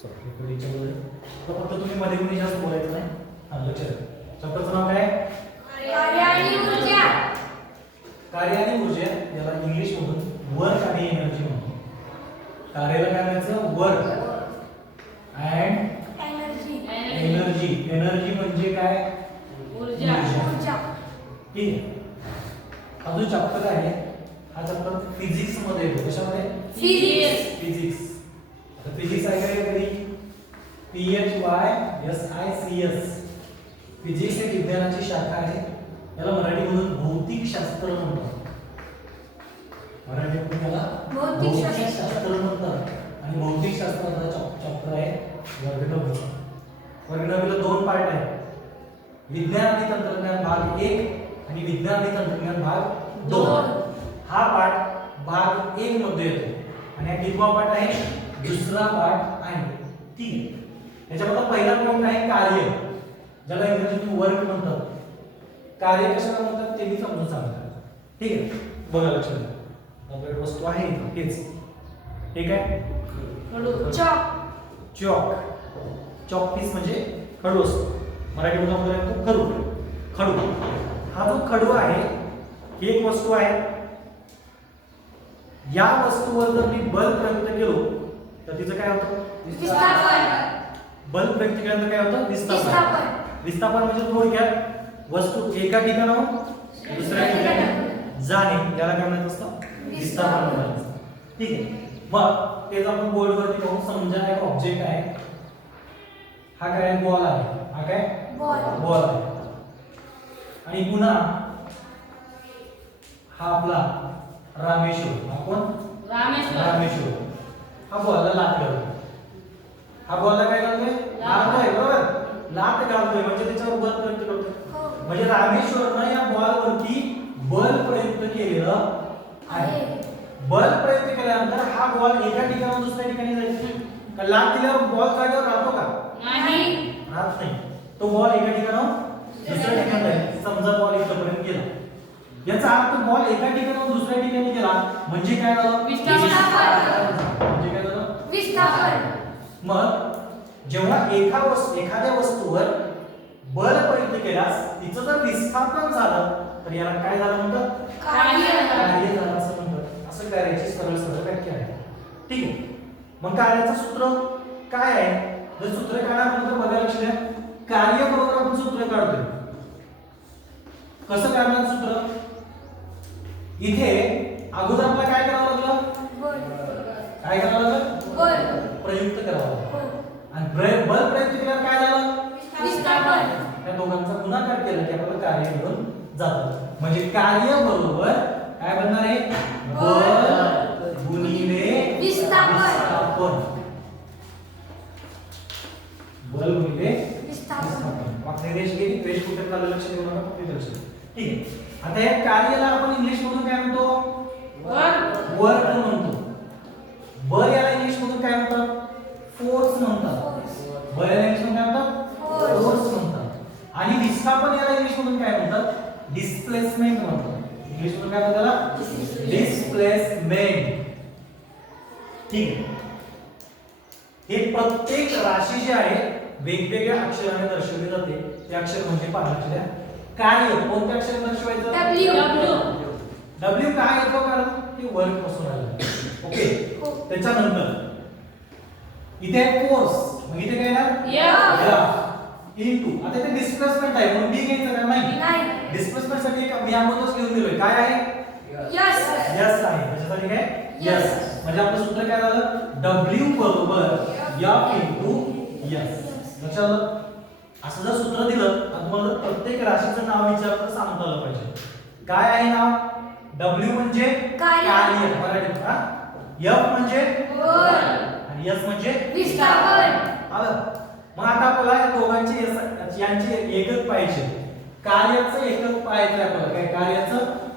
फक्त तुम्ही मध्ये मध्ये जास्त बोलायचं नाही. हा लक्ष चॅप्टरचं नाव काय? कार्य आणि ऊर्जा याला इंग्लिश मधून वर्क आणि एनर्जी म्हणतो कार्याला काय म्हणायचं? Work and energy energy energy म्हणजे काय? ऊर्जा. ऊर्जा. ठीक आहे. हा जो चॅप्टर आहे? हा चॅप्टर फिजिक्समध्ये येतो. कशामध्ये? फिजिक्स फिजिक्स आता फिजिक्स आहे काय कधी P H Y S I C S physics हे विज्ञानाची शाखा आहे. याला मराठीमधून भौतिक शास्त्र म्हणतात. मराठीतून याला भौतिक भौतिक शास्त्र. शास्त्र म्हणतात. आणि भौतिक शास्त्राचा चॅप्टर आहे वर्ग नववी वर्ग नववीला दोन पार्ट आहेत. विज्ञान आणि तंत्रज्ञान भाग एक आणि विज्ञान आणि तंत्रज्ञान भाग दोन. हा पाठ भाग एक मध्ये येतो. आणि हा कितवा पाठ आहे? दुसरा पाठ आहे. ठीक आहे याच्यामध्ये पहिला पॉईंट आहे कार्य. ज्याला इंग्रजीतून वर्क म्हणतात. कार्य कशाला म्हणतात? ते मी समजून सांगतो. ठीक आहे? बघा लक्ष द्या आपल्याकडे वस्तू आहे हेच. ठीक आहे चॉक. चॉक. चॉक पीस म्हणजे खडू असतो मराठीमध्ये आपल्याला तो खडू. खडू. हा जो खडू आहे ही एक वस्तू आहे. या वस्तूवर जर मी बल प्रयुक्त केलो तर तिचं काय होतं? विस्थापन बल प्रयुक्त केल्यानंतर काय होतं? विस्थापन. विस्थापन. म्हणजे थोडक्यात वस्तू एका ठिकाणाहून दुसऱ्या ठिकाणी जाणे याला काय म्हणत असतं? विस्थापन म्हणत असतं. ठीक आहे. मग तेच आपण बोर्डवरती पाहू समजा एक ऑब्जेक्ट आहे. हा काय बॉल आहे. हा काय? बॉल बॉल आहे. आणि पुन्हा हा आपला रामेश्वर. कोण रामेश्वर. रामेश्वर. हा बॉलला घालतोय हा बॉलला काय घालतोय मारतोय बरोबर. लात घालतोय म्हणजे त्याच्यावर बल प्रयुक्त करतोय हो. म्हणजे रामेश्वरनं या बॉलवरती बल प्रयुक्त केलेलं आहे. बल प्रयुक्त केल्यानंतर हा बॉल एका ठिकाणाहून दुसऱ्या ठिकाणी जायचं का लात दिल्यावर बॉल जागेवर राहतो का? नाही. राहत नाही. तो बॉल एका ठिकाणाहून दुसऱ्या ठिकाणी जाईल. समजा बॉल इथपर्यंत गेला. याचा अर्थ बॉल एका ठिकाणाहून दुसऱ्या ठिकाणी गेला म्हणजे काय झालं. म्हणजे काय झालं? विस्थापन. मग जेव्हा एका वस्तू एखाद्या वस्तूवर बल प्रयुक्त केल्यास तिचं जर विस्थापन झालं तर याला काय झालं म्हणतात? कार्य झालं. असं म्हणतात. असं कार्याची सरळ सरळ व्याख्या आहे. ठीक आहे. मग कार्याचं सूत्र काय आहे? जर सूत्र काढा तर बघा लक्ष द्या. कार्य बरोबर आपण सूत्र काढतोय. कसं काढणार सूत्र? इथे अगोदर आपल्याला काय करावं लागलं? काय करावं लागलं? प्रयुक्त करावं. आणि बल प्रयुक्त केल्यावर काय झालं? त्या दोघांचा गुणाकार केला की आपल्याला कार्य मिळून जातं. म्हणजे कार्य बरोबर काय बनणार आहे? बल. गुणिले विस्थापन. बल गुणिले विस्थापन. विस्थापन. वाकडी रेष गेली रेष कुठे चाललं? लक्ष देऊ नका फक्त इथे लक्ष द्या. ठीक आहे. आता या कार्याला आपण इंग्लिश मधून काय म्हणतो? वर्क वर्क म्हणतो. बल याला इंग्लिश मधून काय म्हणतात फोर्स म्हणतात. बल याला इंग्लिश मधून काय म्हणतात. फोर्स म्हणतात आणि विस्थापन याला इंग्लिश मधून काय म्हणतात? डिस्प्लेसमेंट म्हणतात. इंग्लिश मधून काय म्हणतात त्याला? डिस्प्लेसमेंट ठीक आहे. हे प्रत्येक राशी जी आहे वेगवेगळ्या अक्षराने दर्शवली जाते. ते अक्षर म्हणजे द्या कार्य कोणत्या अक्षराने दर्शवायचं? डब्ल्यू काय येतो कारण? ते वर्कपासून आलं. ओके? हो. त्याच्यानंतर इथे फोर्स मग इथे काय येणार. इनटू आता ते डिस्प्लेसमेंट आहे. म्हणून बी घ्यायचं का? नाही. डिस्प्लेसमेंटसाठी एक मी अगोदरच लिहून दिलोय. काय आहे? यस यस आहे. त्याच्यासाठी काय. यस म्हणजे आपलं सूत्र काय झालं? डब्ल्यू बरोबर एफ इनटू यस लक्षात आलं? असं जर सूत्र दिलं तर तुम्हाला प्रत्येक राशीचं नाव विचारलं सांगता आलं पाहिजे. काय आहे नाव? डब्ल्यू म्हणजे कार्य. मराठीत हा? एफ म्हणजे आणि यस म्हणजे आलं. मग आता आपल्याला दोघांचे यस- यांचे एकक पाहिजे. कार्याचं एकक पाहायचं आहे आपल्याला. काय? कार्याचं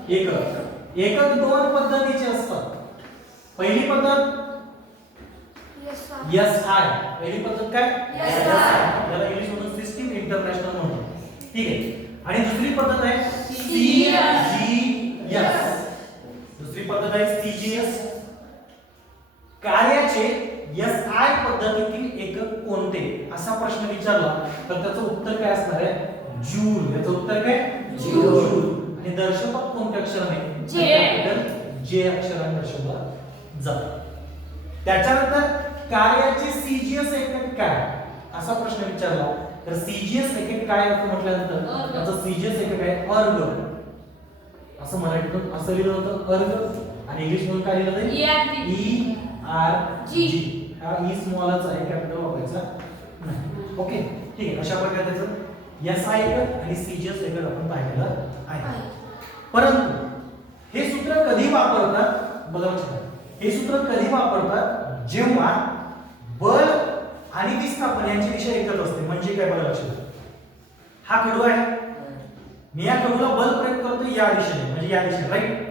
एकक. एकक दोन पद्धतीचे असतात पहिली पद्धत? यस एस आय पहिली पद्धत काय? SI. याला इंग्लिश मधून सिस्टीम इंटरनॅशनल म्हणतो ठीक आहे. आणि दुसरी पद्धत आहे? सी. जी एस दुसरी पद्धत आहे सी जी एस कार्याचे एस आय पद्धतीतील एकक कोणते? असा प्रश्न विचारला. तर त्याचं उत्तर काय असणार आहे? जूल. याचं उत्तर काय? जूल. आणि दर्शवक कोणते अक्षराने? जे. जे अक्षराने दर्शवला जातं. त्याच्यानंतर कार्याचे सीजीएस एकक काय? असा प्रश्न विचारला. तर सीजीएस एकक काय असं म्हटल्यानंतर. त्याचं सीजीएस एकक आहे अर्ग. असं मराठीतून असं लिहिलं होतं अर्ग. आणि इंग्लिश मधून काय लिहिलं E G. E R. G हा ई स्मॉलच आहे कॅपिटल वापरायचा. नाही ओके ठीक आहे अशा प्रकारे त्याचं एस आय आणि सीजीएस एकक आपण पाहिलेलं आहे. परंतु हे सूत्र कधी वापरतात? बघा. हे सूत्र कधी वापरतात? जेव्हा बल आणि विस्थापन यांची दिशा एकच असते. म्हणजे काय? बघा लक्षात. हा खडू आहे. मी या खडूला बल प्रयोग करतो या दिशेने म्हणजे या दिशेने राईट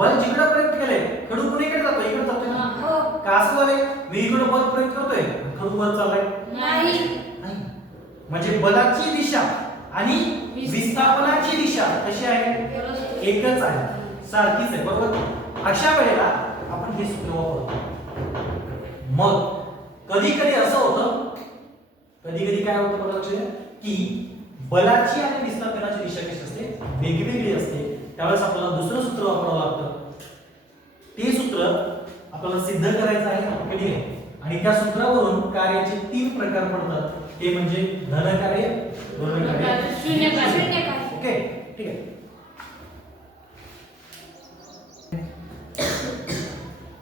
बल जिकडे प्रयोग केलंय खडू कुणीकडे जातो इकडे जातोय. ना हो. का असं झालंय? मी इकडे बल प्रयोग करतोय खडू वर चाललाय. नाही. नाही. म्हणजे बलाची दिशा आणि विस्थापनाची दिशा कशी आहे? एकच आहे. सारखीच आहे बरोबर? अशा वेळेला आपण हे सूत्र वापरतो. मग कधी कधी असं होतं कधी कधी काय होतं बघा लक्ष की बलाची आणि विस्थापनाची दिशा कशी असते? वेगवेगळी असते. त्यावेळेस आपल्याला दुसरं सूत्र वापरावं लागतं. ते सूत्र आपल्याला सिद्ध करायचं आहे आहे आणि त्या सूत्रावरून कार्याचे तीन प्रकार पडतात. ते म्हणजे धन कार्य ऋण कार्य. शून्य कार्य. शून्य कार्य. ओके ठीक आहे.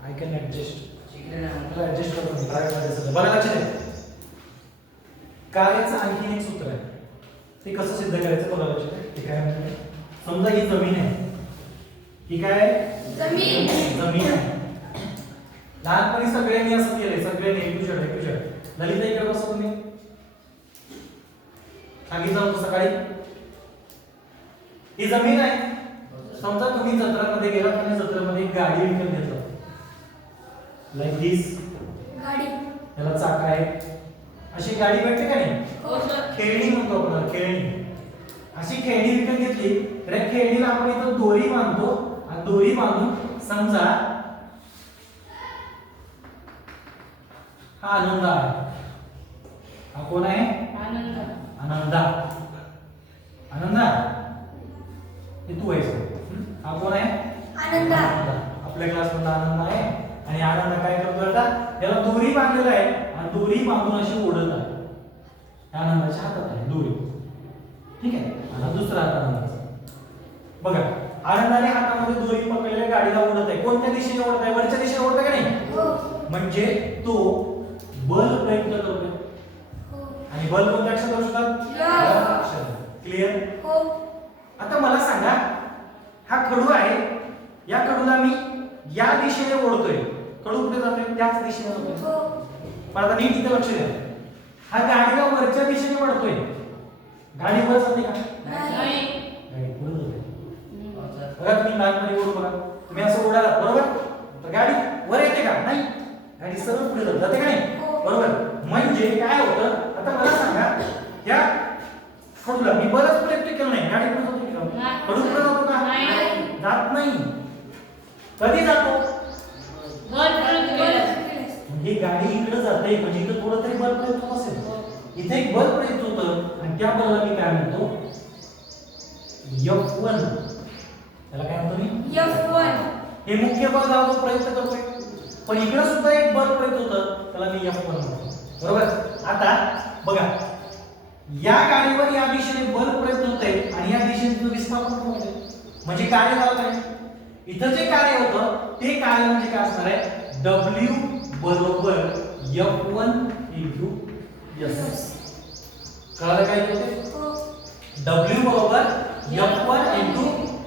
आय कॅन ऍडजस्ट ऍडजस्ट करून बघा लक्षात आहे कार्याचं आणखीन एक सूत्र आहे. ते कसं सिद्ध करायचं? बघा लक्षात आहे ते काय म्हणते समजा ही जमीन आहे. ही काय? जमीन. जमीन आहे. लहानपणी सगळ्यांनी असं केलंय सगळ्यांनी एक टू एक टू ललिता इकडे बसा तुम्ही. सांगितलं होतं सकाळी ही जमीन आहे. समजा तुम्ही जत्रामध्ये गेलात आणि जत्रेमध्ये गाडी विकत घेतलं. लाईक दिस गाडी. याला चाक आहे. अशी गाडी भेटते का नाही? हो खेळणी म्हणतो आपण खेळणी. अशी खेळणी विकत घेतली. तर या खेळणीला आपण इथं दोरी बांधतो. आणि दोरी बांधून समजा हा आनंद आहे. हा कोण आहे? आनंद. आनंदा. आनंदा हे तू आहेस. हं? हा कोण आहे? आनंद. आनंद. आपल्या क्लास मधला आनंद आहे. आणि आनंद काय करतो आता? याला दोरी बांधलेला आहे. आणि दोरी बांधून अशी ओढत आहे. आनंदाच्या हातात आहे दोरी. ठीक आहे? आता दुसरा हात आनंदाचा बघा आनंदाने हातामध्ये दोरी पकडलेल्या गाडीला ओढत आहे. कोणत्या दिशेने ओढत आहे? वरच्या दिशेने ओढत आहे का नाही? हो. म्हणजे तो बल प्रयुक्त करतोय. हो. आणि बल कोणत्या अक्षरात या. क्लिअर हो. आता मला सांगा हा खडू आहे. या खडूला मी या दिशेने ओढतोय. खडू कुठे जातोय? त्याच दिशेने जातोय. हो. पण आता नीट इथे लक्ष द्या. हा गाडीला वरच्या दिशेने वळतोय गाडी वर जाते का? नाही. गाडी पुढे जाते सर. बघा तुम्ही लहानपणी ओढू बघा. तुम्ही असं ओढाला बरोबर? तर गाडी वर येते का? नाही. गाडी सरळ पुढे जाते. का नाही? हो. बरोबर. म्हणजे काय होतं आता मला सांगा या खडूला मी बरंच प्रयत्न केला नाही. गाडी पुढे जाते का? नाही. खडू पुढे जातो का? नाही. जात नाही. कधी जातो. म्हणजे गाडी इकडे जाते. म्हणजे इथं थोडं तरी असेल इथे एक बल प्रयुक्त होतं. आणि त्या बलाला मी काय म्हणतो? एफ वन त्याला काय म्हणतो मी? F1 हे मुख्य बल जातो प्रयत्न करतोय. पण इकडे सुद्धा एक बल प्रयत्न होतं. त्याला मी एफ वन म्हणतो. बरोबर? आता बघा. या गाडीवर या दिशेने बल प्रयत्न होत आहे आणि या दिशेने तुझं विस्थापन होत म्हणजे कार्य झालं आहे इथं जे कार्य होतं ते कार्य म्हणजे काय असणार आहे? डब्ल्यू बरोबर एफ वन इंटू एस कळालं काय होते W बरोबर F1 इंटू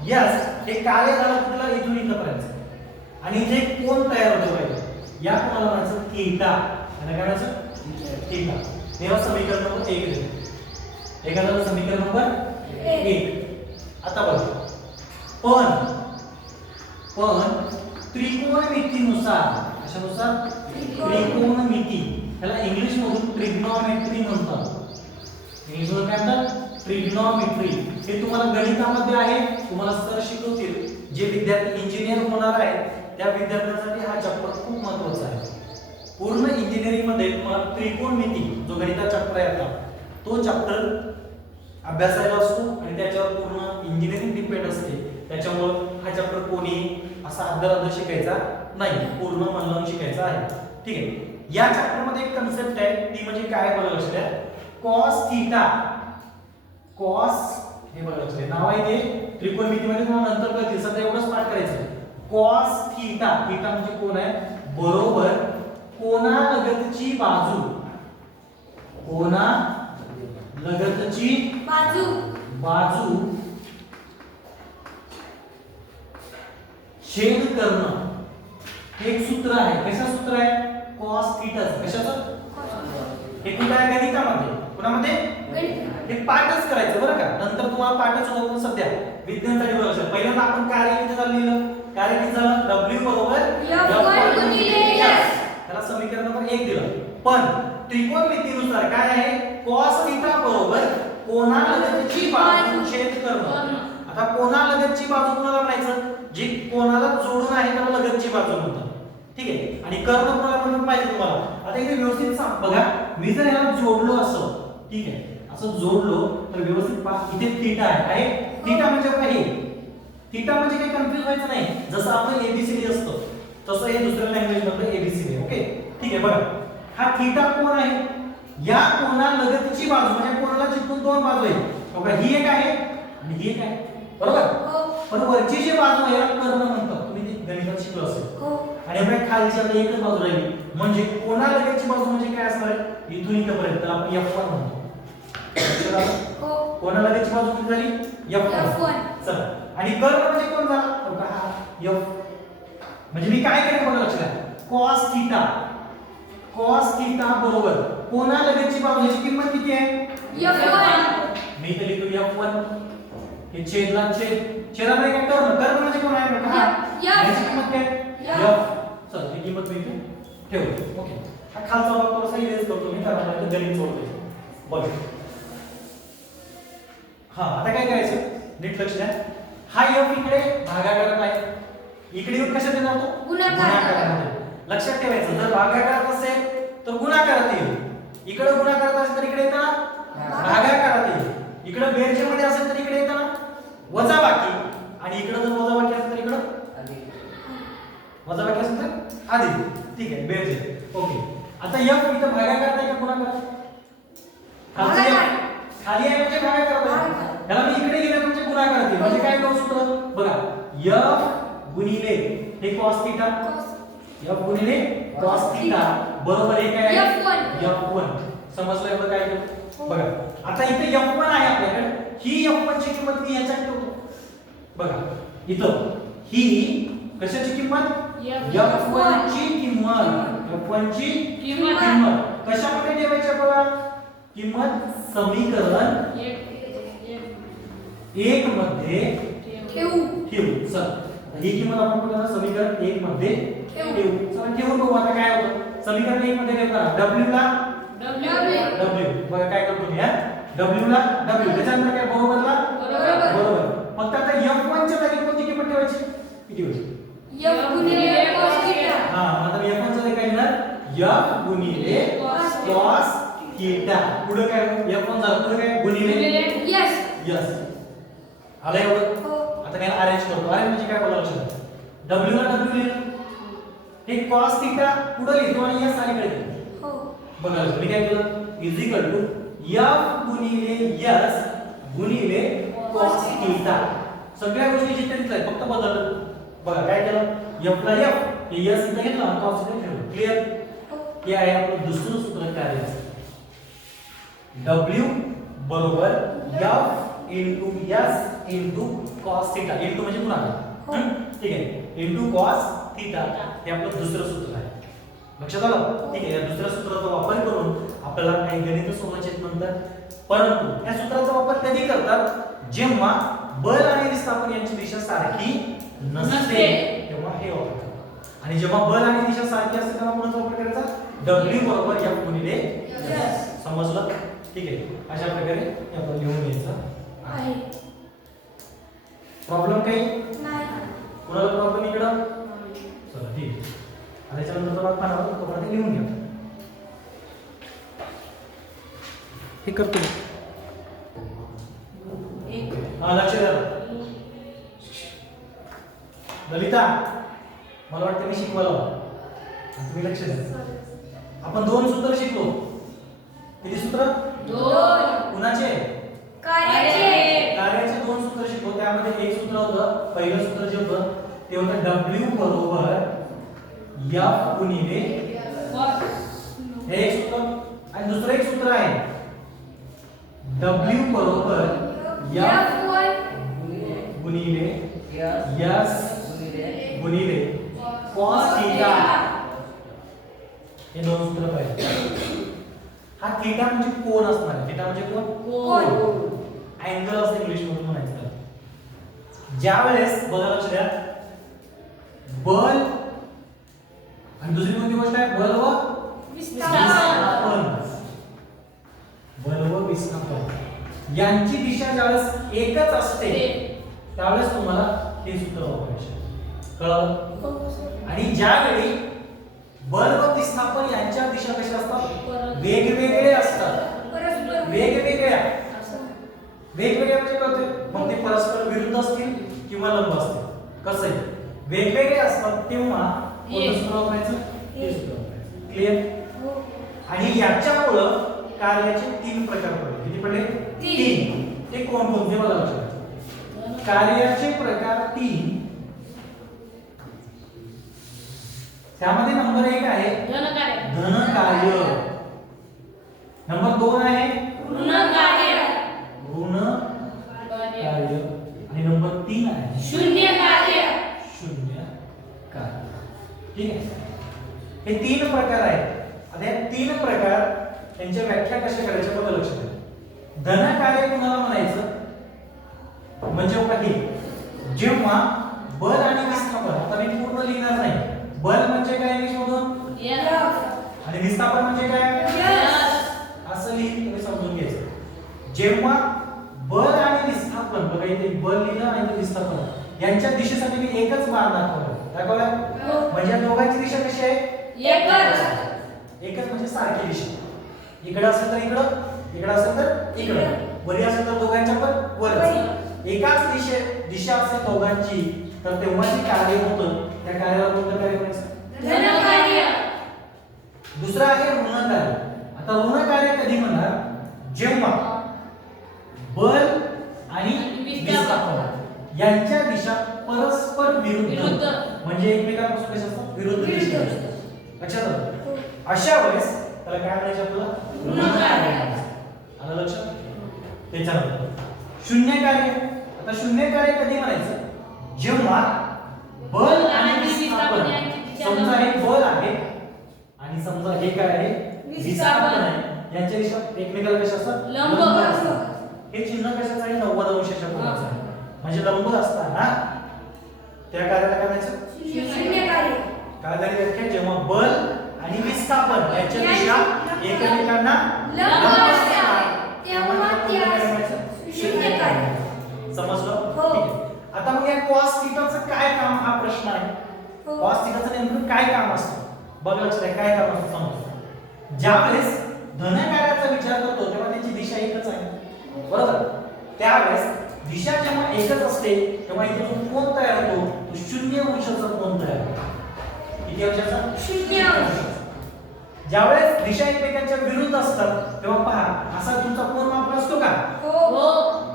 S. हे कार्य झालं कुठलं? इथून इथपर्यंत आणि इथे कोण तयार होतो पाहिजे या कोणाला म्हणायचं थीटा. याला काय म्हणायचं? थीटा. तेव्हा समीकरण नंबर एक येते एखादं समीकरण नंबर एक. आता बघा. पण पण त्रिकोणमितीनुसार त्रिकोण. त्रिकोणमिती. त्याला इंग्लिश मधून ट्रिग्नॉमेट्री म्हणतात. इंग्लिश काय म्हणतात? ट्रिग्नॉमेट्री हे तुम्हाला गणितामध्ये आहे तुम्हाला सर शिकवतील. जे विद्यार्थी इंजिनियर होणार आहेत त्या विद्यार्थ्यांसाठी हा चॅप्टर खूप महत्त्वाचा आहे. पूर्ण इंजिनिअरिंगमध्ये तुम्हाला त्रिकोणमिती जो गणिता चॅप्टर आहे आता तो चॅप्टर अभ्यासायला असतो आणि त्याच्यावर पूर्ण इंजिनिअरिंग डिपेंड असते. त्याच्यामुळं हा चॅप्टर कोणी असा अर्धा शिकायचा नाही पूर्ण मन लावून शिकायचा आहे. ठीक आहे? या चॅप्टरमध्ये एक कन्सेप्ट आहे ती म्हणजे काय बघा लक्षात द्या कॉस थीटा कॉस हे बघा लक्षात. नाव आहे ते त्रिकोणमितीमध्ये तुम्हाला नंतर कळतील. सध्या एवढंच पाठ करायचं कॉस थीटा थीटा म्हणजे कोण आहे? बरोबर कोणालगतची बाजू? कोणा लगतची बाजू. बाजू छेद करणं. हे एक सूत्र आहे. कशा सूत्र आहे? कॉस थीटाचं कशाचं? हे कुठं आहे? गणितामध्ये. कुणामध्ये? गणित हे पाठच करायचं बरं का? नंतर तुम्हाला पाठच होत सध्या विज्ञानसाठी लक्षात. पहिल्यांदा आपण कार्य किती झालं लिहिलं? कार्य किती झालं? W बरोबर F1 F1 गुणिले S. त्याला समीकरण नंबर 1 दिलं. पण त्रिकोणमितीनुसार काय आहे? Cos थीटा बरोबर कोणालगतची बाजू. छेद करणं. आता कोणालगतची बाजू कोणाला म्हणायचं? जी कोणाला जोडून आहे त्याला लगतची बाजू म्हणतात. ठीक आहे? आणि कर्ण म्हणून पाहिजे तुम्हाला? आता इथे व्यवस्थित सांग. बघा मी जर याला जोडलो असं ठीक आहे? असं जोडलो तर व्यवस्थित पहा इथे थीटा आहे. काय थीटा म्हणजे काय थीटा म्हणजे काही कन्फ्युज व्हायचं नाही. जसं आपलं एबीसीडी असतं तसं हे दुसऱ्या लँग्वेज मधलं एबीसीडी ओके ठीक आहे बघा हा थीटा कोण आहे? या कोणालगतची बाजू म्हणजे कोणाला चिटकून दोन बाजू आहेत. बघा ही एक आहे आणि ही एक आहे. बरोबर? हो. पण वरची जी बाजू आहे याला कर्ण म्हणतात. तुम्ही गणितात शिकलो असेल. हो. आणि आपल्या खालची आता एकच बाजू राहिली. म्हणजे कोणालगतची बाजू म्हणजे काय असणार आहे? इथून इथपर्यंत. तर आपण F1 म्हणतो. लक्षात आलं? हो. कोणालगतची बाजू किती झाली? F1 F1. चला. आणि कर्ण म्हणजे कोण झाला? हो का? हा. म्हणजे मी काय केलं बघा लक्षात cos थीटा cos थीटा बरोबर. कोणालगतची बाजू? याची किंमत किती आहे? F1 मी इथे लिहितो F1 हे छेदला छेद. छेदामध्ये काय म्हणजे कोण आहे? बघा F. याची किंमत काय? चल ही किंमत मी इथे ठेवतो ओके हा खालचा भाग थोडासा इरेज करतो मी कारण मला गणित सोडतो बघ हा आता काय करायचं? नीट लक्ष द्या. हा F इकडे भागाकारात आहे. इकडे येऊन कशात येणार तो? गुणाकार. गुणाकारामध्ये. लक्षात ठेवायचं. जर भागाकारात असेल तर गुणाकारात येईल. इकडे गुणाकारात असेल तर इकडे येताना भागाकारात येईल. इकडे बेरजेमध्ये असेल तर इकडे येताना वजाबाकी. आणि इकडे जर वजाबाकी असेल तर इकडं वजाबाकी असेल तर? आधी. ठीक आहे बेरजे ओके. आता F इथं भागाकारात आहे का गुणाकारात खालचं भागाकार. F. खाली आहे म्हणजे भागाकार. याला मी इकडे गेलं म्हणजे गुणाकारात येईल म्हणजे काय करू सूत्र बघा F गुणिले हे cos थीटा F गुणिले cos थीटा बरोबर हे काय? आहे? F1. F1 समजलं एवढं काय? केलं बघा. आता इथे F1 आहे आपल्याकडे. ही F1 ची किंमत मी याच्यात ठेवतो. बघा. इथं. ही कशाची किंमत? F1 ची किंमत. F1 ची किंमत. किंमत. कशामध्ये ठेवायची आपल्याला? किंमत समीकरण एक मध्ये ठेवू. ठेवू. चल. ही किंमत आपण पुन्हा समीकरण एक मध्ये ठेवू. ठेवू. चला ठेवून बघू आता काय होतं. समीकरण एक मध्ये ठेवताना W ला? W. W. बघा काय करतो मी हा? W ला? W. त्याच्यानंतर काय? बरोबरला बरोबर. बरोबर. फक्त आता F1 च्या जागी कोणती किंमत ठेवायची? किती होईल? F गुणिले cos थीटा हा F1 च्या जागी काय येणार? F गुणिले Cos थीटा पुढे काय? F1 झालं पुढे काय? गुणिले? यस यस आलं एवढं? हो. आता काय अरेंज करतो. अरेंज म्हणजे काय बोला लक्षात डब्ल्यू ला डब्ल्यू लिहिलं हे cos थीटा पुढे लिहितो आणि s अलीकडे लिहितो हो. बघा मी काय केलं? इज इक्वल टू f गुणिले s गुणिले cos थीटा सगळ्या गोष्टी तिथे आहेत, फक्त बदल. बघा काय केलं? F ला f हे s इथे घेतलं आणि cos इथे ठेवलं. क्लिअर हो आहे आपलं दुसरं सूत्र कार्याचं W बरोबर F into S into cos theta. Into म्हणजे गुणाकार. हं? ठीक आहे. Into cos theta हे आपलं दुसरं सूत्र आहे. लक्षात आलं? ठीक आहे. या दुसऱ्या सूत्राचा वापर करून आपल्याला काही गणित सोडवायचे नंतर परंतु या सूत्राचा वापर कधी करतात? जेव्हा बल आणि विस्थापन यांची दिशा सारखी नसते. तेव्हा हे वापरतात. आणि जेव्हा बल आणि दिशा सारखी असते तेव्हा कोणाचा वापर करायचा? W बरोबर F गुणिले समजलं? ठीक आहे. अशा प्रकारे आपण लिहून घ्यायचं. आहे. प्रॉब्लेम काही? नाही. कोणाला प्रॉब्लेम इकडं? चला ठीक आहे. आणि त्याच्यानंतर भाग पानावर तोपर्यंत लिहून घ्या. हे करतो हा लक्ष द्या. ललिता मला वाटतं मी शिकवायला तुम्ही लक्ष द्या. आपण दोन सूत्र शिकलो. किती सूत्र? दोन. कुणाचे? कार्याचे. दोन सूत्र शिकलो. त्यामध्ये एक सूत्र होतं पहिलं सूत्र जे होतं ते होतं डब्ल्यू बरोबर गुणिले हे एक सूत्र. आणि दुसरं एक सूत्र आहे. डब्ल्यू बरोबर गुणिले यस गुणिले कॉस थीटा हे दोन सूत्र पाहिजे. हा थीटा म्हणजे कोण असणार आहे? थीटा म्हणजे कोण? कोण? अँगल असं इंग्लिश मधून म्हणायचं. ज्या वेळेस बघा लक्ष द्या बल आणि दुसरी कोणती गोष्ट आहे? बल व विस्थापन. बल व विस्थापन. यांची दिशा ज्यावेळेस एकच असते त्यावेळेस तुम्हाला हे सूत्र वापरायचे कळलं? आणि ज्यावेळी बल व विस्थापन यांच्या दिशा कशा असतात वेगवेगळे असतात. वेगवेगळ्या. वेगवेगळ्या म्हणजे कळते मग ते परस्पर विरुद्ध असतील किंवा लंब असतील? कसं आहे? वेगवेगळे असतात तेव्हा वापरायचं? हे. क्लिअर आणि याच्यामुळं कार्याचे तीन प्रकार पडले. किती पडले? तीन. ते कोण कोणते मला लक्षात कार्याचे प्रकार तीन. त्यामध्ये नंबर एक आहे धन कार्य नंबर दोन आहे ऋण कार्य ऋण कार्य आणि नंबर तीन आहे शून्य कार्य शून्य कार्य ठीक आहे. हे तीन प्रकार आहेत. आता हे तीन प्रकार त्यांच्या व्याख्या कशा करायच्या बघा लक्ष द्या धन कार्य कुणाला म्हणायचं? म्हणजे बघा हे जेव्हा बल आणि विस्थापन आता मी पूर्ण लिहिणार नाही. बल म्हणजे काय इंग्लिश मधून आणि विस्थापन म्हणजे काय? असं लिहिलं तुम्ही समजून घ्यायचं जेव्हा बल आणि विस्थापन बघा इथे बल लिहिलं आणि विस्थापन. यांच्या दिशेसाठी मी एकच बाण दाखवलं. दाखवलं? म्हणजे या दोघांची दिशा कशी आहे? एकच. म्हणजे सारखी दिशा. इकडे असेल तर इकडं इकडे असेल तर इकडं. वरी असेल तर दोघांच्या पण वर. एकाच दिशे दिशा असेल दोघांची तर तेव्हा जे कार्य होतं. त्या कार्याला कोणतं कार्य म्हणायचं दुसरं आहे ऋण कार्य आता ऋण कार्य कधी म्हणणार जेव्हा बल आणि यांच्या दिशा परस्पर विरुद्ध. म्हणजे एकमेकांपासून कशा असतात? विरुद्ध दिशा लक्षात आलं? अशा वेळेस त्याला काय म्हणायचं आपल्याला. आलं लक्षात? त्याच्यानंतर शून्य कार्य आता शून्य कार्य कधी म्हणायचं? जेव्हा बल आणि विस्थापन. समजा हे बल आहे आणि समजा हे काय आहे? विस्थापन. आहे. यांच्या दिशा एकमेकाला कशा असतात? लंब असतात. हे चिन्ह कशाचं आहे? नव्वद अंशाच्या कोनाचं आहे. म्हणजे लंब असताना त्या कार्याला काय म्हणायचं? काय झाली व्याख्या जेव्हा बल आणि विस्थापन यांच्या दिशा एकमेकांना लंब असतात. तेव्हा ते? शून्य कार्य. समजलं? हो. आता मग या कॉस थीटाचं काय काम हा प्रश्न आहे. हो. कॉस थीटाचं नेमकं काय काम असतं? बघा लक्षात आहे, काय काम असतं समजतो ज्यावेळेस धनकार्याचा विचार करतो तेव्हा त्याची दिशा एकच आहे. बरोबर? त्यावेळेस दिशा जेव्हा एकच असते तेव्हा इथे जो कोण तयार होतो तो शून्य अंशाचा कोण तयार होतो. किती अंशाचा? शून्य अंश. ज्यावेळेस दिशा एकमेकांच्या विरुद्ध असतात तेव्हा पहा असा तुमचा कोण माप असतो का?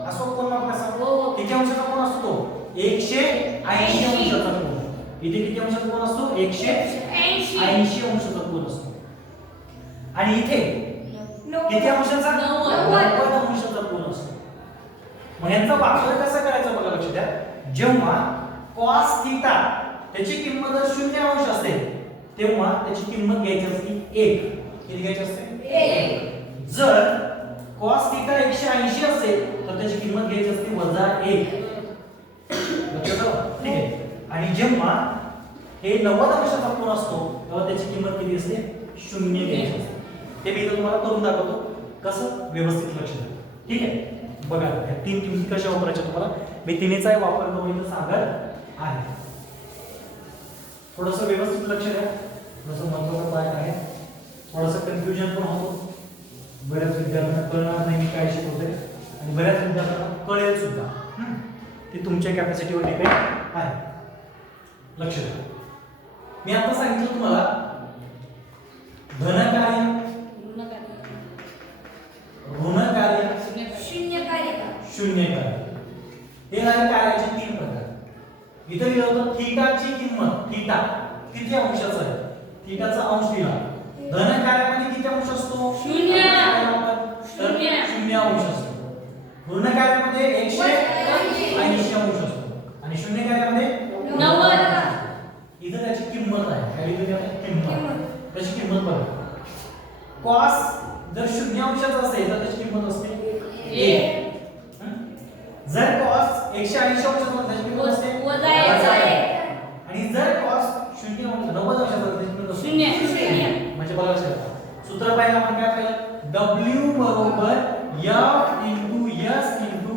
असो कोण माप कसा हो. किती अंशाचा कोण असतो? एकशे ऐंशी अंशाचा कोण इथे किती अंशाचा कोण असतो एकशे ऐंशी. अंशाचा कोण असतो आणि इथे किती अंशाचा? नव्वद. अंशाचा कोण असतो मग यांचा वापर कसा करायचा बघा लक्ष द्या. जेव्हा cos थीटा त्याची किंमत जर शून्य अंश असेल तेव्हा त्याची किंमत घ्यायची असते एक. किती घ्यायची असते? जर cos थीटा 180 असेल तर त्याची किंमत घ्यायची असते वजा 1 लक्षात आलं? ठीक आहे आणि जेव्हा हे 90 अंशाचा आपण असतो तेव्हा त्याची किंमत किती असते? शून्य घ्यायची असते. ते मी तुम्हाला करून दाखवतो. कसं? व्यवस्थित लक्ष द्या. ठीक आहे? बघा या तीन किमती कशा वापरायच्या तुम्हाला? मी तिन्हीचाही वापर करून इथं सांगत आहे. थोडंसं व्यवस्थित लक्ष द्या. थोडंसं महत्त्वाचा काय आहे. थोडंसं कन्फ्युजन पण होतो. बऱ्याच विद्यार्थ्यांना कळणार नाही मी काय शिकवते आणि बऱ्याच विद्यार्थ्यांना कळेल सुद्धा ते तुमच्या कॅपॅसिटीवर डिपेंड आहे. लक्ष द्या. मी आता सांगितलं तुम्हाला धनकार्य ऋणकार्य शून्य कार्य शून्य कार्य हे झाले कार्याचे तीन प्रकार. इथे लिहिलं होतं थीटाची किंमत थीटा किती अंशाचं आहे? थीटाचा अंश दिला धन कार्यामध्ये किती अंश असतो शून्य. तर शून्य. शून्य अंश असतो ऋण कार्यामध्ये एकशे ऐंशी अंश असतो आणि शून्य कार्यामध्ये नव्वद. इथं त्याची किंमत आहे काय लिहिलं त्यामध्ये? किंमत किंमत. त्याची किंमत बघा कॉस जर शून्य अंशाचा असेल तर त्याची किंमत असते एक. हं? जर कॉस एकशे ऐंशी अंशाचा असेल त्याची किंमत असते. आणि जर कॉस शून्य अंश नव्वद अंशाचा असेल त्याची किंमत शून्य. शून्य. म्हणजे बघा लक्षात. सूत्र पाहिलं आपण काय पाहिलं W बरोबर F इंटू S इंटू.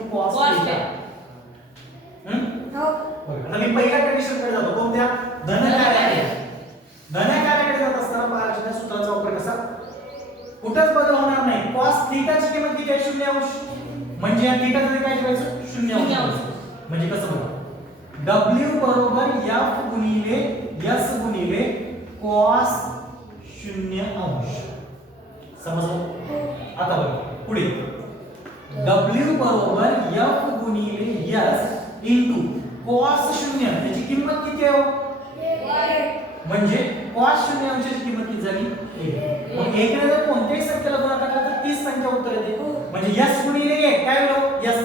हं? बघा, आता मी पहिल्या कंडिशनकडे जातो कोणत्या धन कार्याकडे धन कार्याकडे जात असताना महाराष्ट्राच्या सूत्राचा वापर कसा कुठंच बदल होणार नाही. cos थीटाची किंमत किती आहे? शून्य अंश. म्हणजे या थीटा मध्ये काय ठेवायचं? शून्य अंश. म्हणजे कसं बघा. W बरोबर F गुणिले S गुणिले cos शून्य अंश. समजलं? आता बघा. पुढे. W बरोबर F गुणिले S इंटू cos शून्य. त्याची किंमत किती आहे हो? म्हणजे cos शून्य अंशाची किंमत किती झाली? एक. मग एक. ने जर कोणत्याही संख्येला गुणाकार केला तर तीच संख्या उत्तर येते. म्हणजे S गुणिले एक. काय होईल S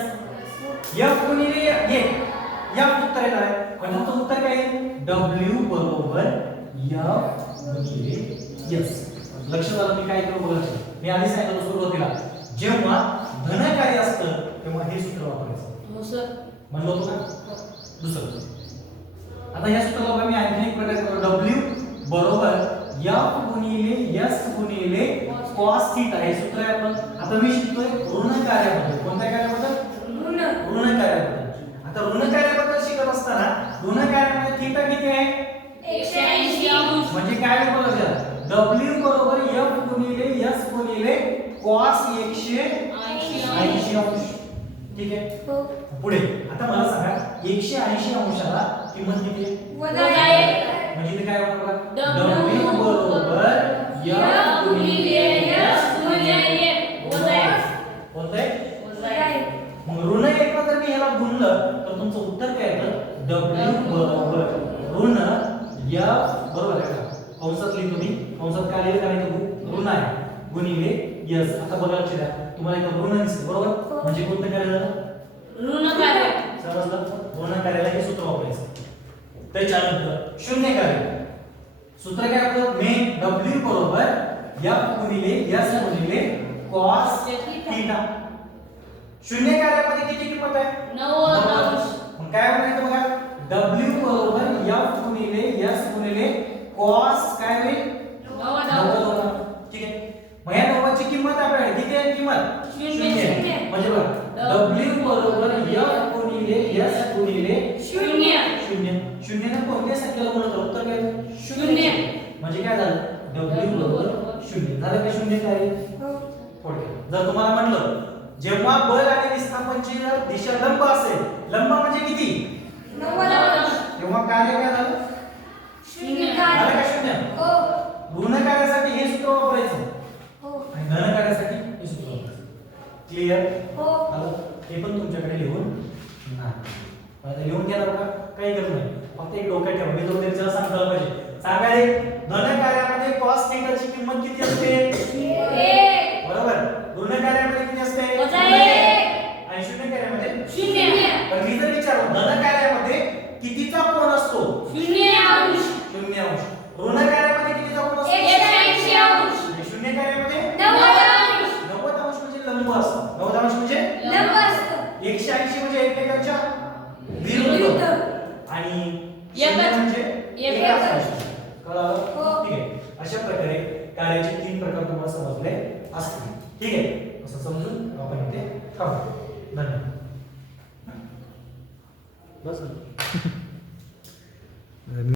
F गुणिले एक. F उत्तर येणार आहे. म्हणजे तुमचं उत्तर काय W बरोबर F गुणिले S लक्ष झालं मी काय केलं बघा. मी आधी सांगितलं सुरुवातीला. जेव्हा धन कार्य असतं तेव्हा हे सूत्र वापरायचं. हो म्हणलं होतं का? दुसरं. आता या सूत्राला मी आणखी एक प्रकार करतो W बरोबर. F गुणिले S गुणिले cos थीटा हे सूत्र आहे. आपण. आता मी शिकतोय ऋण कार्याबद्दल. कोणत्या कार्याबद्दल? ऋण. ऋण कार्याबद्दल. आता ऋण कार्याबद्दल शिकत असताना ऋण कार्यामध्ये थीटा किती आहे? एकशे ऐंशी अंश. म्हणजे काय लक्षात W बरोबर F गुणिले S गुणिले cos 180 ऐंशी अंश. ठीक आहे? पुढे. आता मला सांगा 180 अंशाला किंमत किती आहे. म्हणजे इथे काय होणार बघा? बरोबर. गुणिले गुणिले एक. होतंय एक. मग ऋण एकला जर मी ह्याला गुणलं तर तुमचं उत्तर काय येतं W बरोबर. ऋण F बरोबर आहे का? कंसात लिहितो मी. कंसात काय लिहिलं? कारण इथं ऋण आहे. गुणिले यस. आता बघा लक्ष द्या. तुम्हाला इथं ऋण दिसतं बरोबर? म्हणजे कोणतं कार्य झालं ऋण कार्य समजलं? ऋण कार्याला हे सूत्र वापरायचं. त्याच्यानंतर शून्य कार्य. सूत्र काय आपलं मेन डब्ल्यू बरोबर एफ़ गुणिले एस गुणिले कॉस थीटा शून्य कार्यामध्ये किती किंमत आहे? मग काय म्हणायचं बघा? W बरोबर F गुणिले S गुणिले cos काय दिशा लंब असेल. लंब म्हणजे किती? तेव्हा कार्य काय झालं? शून्य. झालं का शून्य? ऋण कार्यासाठी हे सूत्र वापरायचं. आणि धन कार्यासाठी हे सूत्र वापरायचं. क्लिअर आलं हे पण तुमच्याकडे लिहून नाही आता लिहून घ्या बघा काही गरज नाही. फक्त एक डोक्यात ठेवा. मी त्याला सांगायला पाहिजे. सांगा रे धन कार्यामध्ये cos थीटाची किंमत किती असते एक. बरोबर ऋण कार्यामध्ये किती असते वजा एक. आणि शून्य कार्यामध्ये शून्य पण मी जर विचारलं धन कार्यामध्ये कितीचा कोण असतो शून्य अंश शून्य